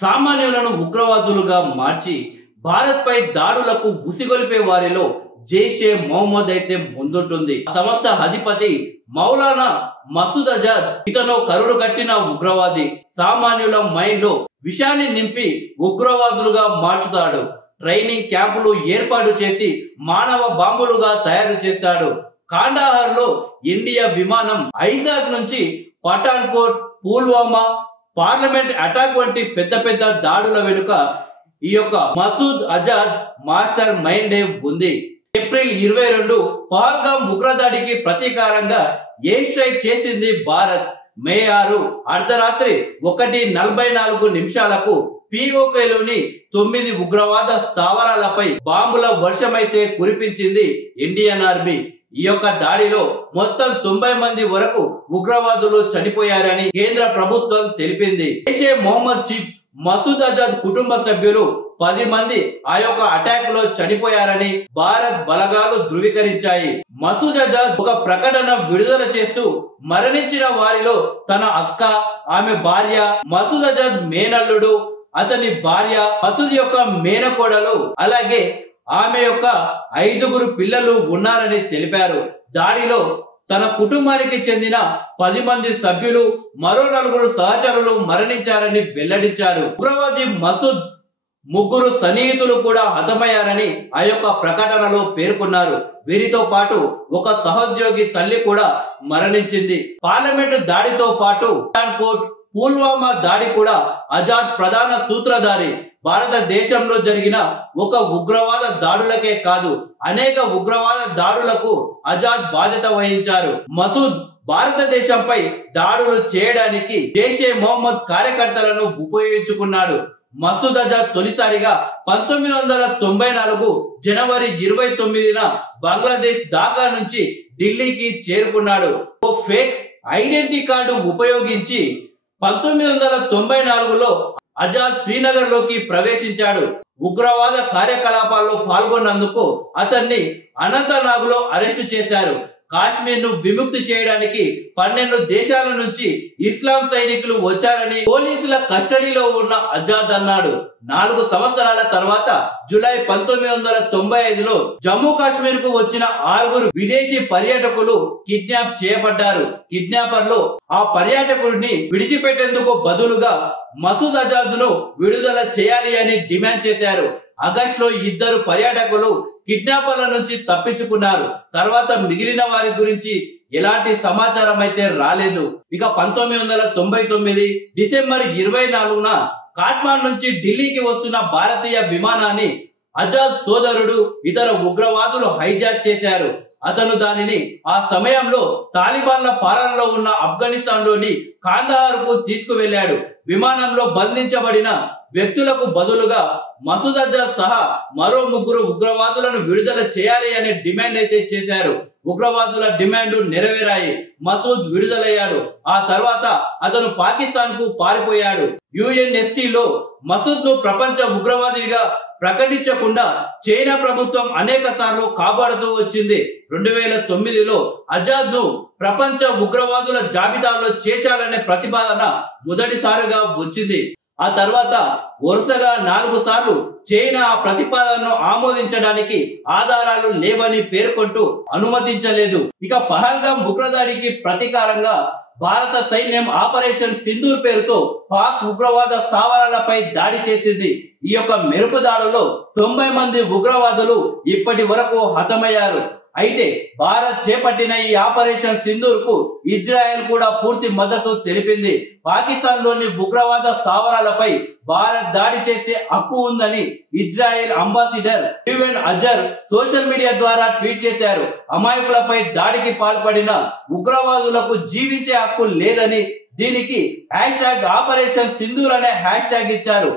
సామాన్యులను ఉగ్రవాదులుగా మార్చి భారత్ పై దాడులకు ఉసిగొలిపే వారిలో జైషే మొహమ్మద్ అయితే ముందుంటుంది. సంస్థ అధిపతి మౌలానా మసూద్ అజాద్ ఇతను కరుడు కట్టిన ఉగ్రవాది. సామాన్యుల మైండ్ లో విషాన్ని నింపి ఉగ్రవాదులుగా మార్చుతాడు. ట్రైనింగ్ క్యాంపులు ఏర్పాటు చేసి మానవ బాంబులుగా తయారు చేస్తాడు. కాండహార్ లో ఇండియా విమానం ఐజాక్ నుంచి పఠాన్కోట్, పుల్వామా, పార్లమెంట్ అటాక్ వంటి పెద్ద పెద్ద దాడుల వెనుక ఈ యొక్క మసూద్ అజాద్ మాస్టర్ మైండే ఉంది. ఏప్రిల్ 22 పహల్గామ్ ఉగ్రదాడికి ప్రతీకారంగా ఎయిర్ స్ట్రైక్ చేసింది భారత్. మే 6 అర్ధరాత్రి 1:44 POKలోని 9 ఉగ్రవాద స్థావరాలపై బాంబుల వర్షమైతే కురిపించింది ఇండియన్ ఆర్మీ. ఈ యొక్క దాడిలో మొత్తం 90 మంది వరకు ఉగ్రవాదులు చనిపోయారని కేంద్ర ప్రభుత్వం తెలిపింది. జైషే మొహమ్మద్ చీఫ్ మసూద్ అజాద్ కుటుంబ సభ్యులు 10 మంది ఆ యొక్క అటాక్ లో చనిపోయారని భారత్ బలగాలు ధృవీకరించాయి. మసూద్ అజాద్ ఒక ప్రకటన విడుదల చేస్తూ మరణించిన వారిలో తన అక్క, ఆమె భార్య, మసూద్ అజాద్ మేనల్లుడు, అతని భార్య, మసూద్ యొక్క మేనకోడలు, అలాగే ఆమె యొక్క 5 పిల్లలు ఉన్నారని తెలిపారు. దాడిలో తన కుటుంబానికి చెందిన 10 మంది సభ్యులు, మరో 4 సహచరులు మరణించారని వెల్లడించారు. ఉగ్రవాది మసూద్ 3 సన్నిహితులు కూడా హతమయ్యారని ఆ యొక్క ప్రకటనలో పేర్కొన్నారు. వీరితో పాటు ఒక సహోద్యోగి తల్లి కూడా మరణించింది. పార్లమెంటు దాడితో పాటు పఠాన్కోట్, పుల్వామా దాడి కూడా అజాద్ ప్రధాన సూత్రధారి. భారతదేశంలో జరిగిన ఒక ఉగ్రవాద దాడులకే కాదు, అనేక ఉగ్రవాద దాడులకు అజాద్ బాధ్యత వహించారు. మసూద్ భారతదేశంపై దాడులు చేయడానికి జైషే మొహమ్మద్ కార్యకర్తలను ఉపయోగించుకున్నాడు. మసూద్ అజాద్ తొలిసారిగా 1994 జనవరి 29న బంగ్లాదేశ్ ఢాకా నుంచి ఢిల్లీకి చేరుకున్నాడు. ఓ ఫేక్ ఐడెంటిటీ కార్డు ఉపయోగించి 1994లో అజాద్ శ్రీనగర్ లోకి ప్రవేశించాడు. ఉగ్రవాద కార్యకలాపాల్లో పాల్గొన్నందుకు అతన్ని అనంతనాగ్ లో అరెస్టు చేశారు. కాశ్మీర్ ను విముక్తి చేయడానికి 12 దేశాల నుంచి ఇస్లాం సైనికులు వచ్చారని పోలీసుల కస్టడీలో ఉన్న అజాద్ అన్నాడు. 4 సంవత్సరాల తర్వాత జూలై 1995లో జమ్మూ కాశ్మీర్ కు వచ్చిన 6 విదేశీ పర్యాటకులు కిడ్నాప్ చేయబడ్డారు. కిడ్నాపర్లు ఆ పర్యాటకుడిని విడిచిపెట్టేందుకు బదులుగా మసూద్ అజాద్ ను విడుదల చేయాలి అని డిమాండ్ చేశారు. ఆగస్టులో 2 పర్యాటకులు కిడ్నాపర్ల నుంచి తప్పించుకున్నారు. తర్వాత మిగిలిన వారి గురించి ఎలాంటి సమాచారం అయితే రాలేదు. ఇక 1999 డిసెంబర్ 24న కాట్మాండ్ నుంచి ఢిల్లీకి వస్తున్న భారతీయ విమానాన్ని అజాద్ సోదరుడు ఇతర ఉగ్రవాదులు హైజాక్ చేశారు. అతను దానిని ఆ సమయంలో తాలిబాన్ల పాలనలో ఉన్న ఆఫ్ఘనిస్తాన్ లోని కాందహార్ కు తీసుకువెళ్లాడు. విమానంలో బంధించబడిన వ్యక్తులకు బదులుగా మసూద్ అజాద్ సహా మరో 3 ఉగ్రవాదులను విడుదల చేయాలి అనే డిమాండ్ అయితే చేశారు. ఉగ్రవాదుల డిమాండ్ నెరవేరాయి. మసూద్ విడుదలయ్యాడు. ఆ తర్వాత అతను పాకిస్తాన్ కు పారిపోయాడు. UNSC లో మసూద్ ను ప్రపంచ ఉగ్రవాదిగా ప్రకటించకుండా చైనా ప్రభుత్వం అనేక సార్లు కాపాడుతూ వచ్చింది. 2009లో అజాద్ ను ప్రపంచ ఉగ్రవాదుల జాబితాలో చేర్చాలనే ప్రతిపాదన మొదటిసారిగా వచ్చింది. ఆ తర్వాత వరుసగా 4 సార్లు చైనా ఆ ప్రతిపాదనను ఆమోదించడానికి ఆధారాలు లేవని పేర్కొంటూ అనుమతించలేదు. ఇక పహల్గామ్ ఉగ్రదాడికి ప్రతీకారంగా భారత సైన్యం ఆపరేషన్ సింధూర్ పేరుతో పాక్ ఉగ్రవాద స్థావరాలపై దాడి చేసింది. ఈ యొక్క మెరుపు దాడిలో 90 మంది ఉగ్రవాదులు ఇప్పటి వరకు హతమయ్యారు. అయితే భారత్ చేపట్టిన ఈ ఆపరేషన్ సింధూర్ కు ఇజ్రాయెల్ కూడా పూర్తి మద్దతు తెలిపింది. పాకిస్తాన్ లోని ఉగ్రవాద స్థావరాలపై భారత్ దాడి చేసే హక్కు ఉందని Israel ambassador Reuven Azar social media ద్వారా ట్వీట్ చేశారు. అమాయకులపై దాడికి పాల్పడిన ఉగ్రవాదులకు జీవించే హక్కు లేదని, దీనికి #ఆపరేషన్ సింధూర్ అనే హ్యాష్ ట్యాగ్ ఇచ్చారు.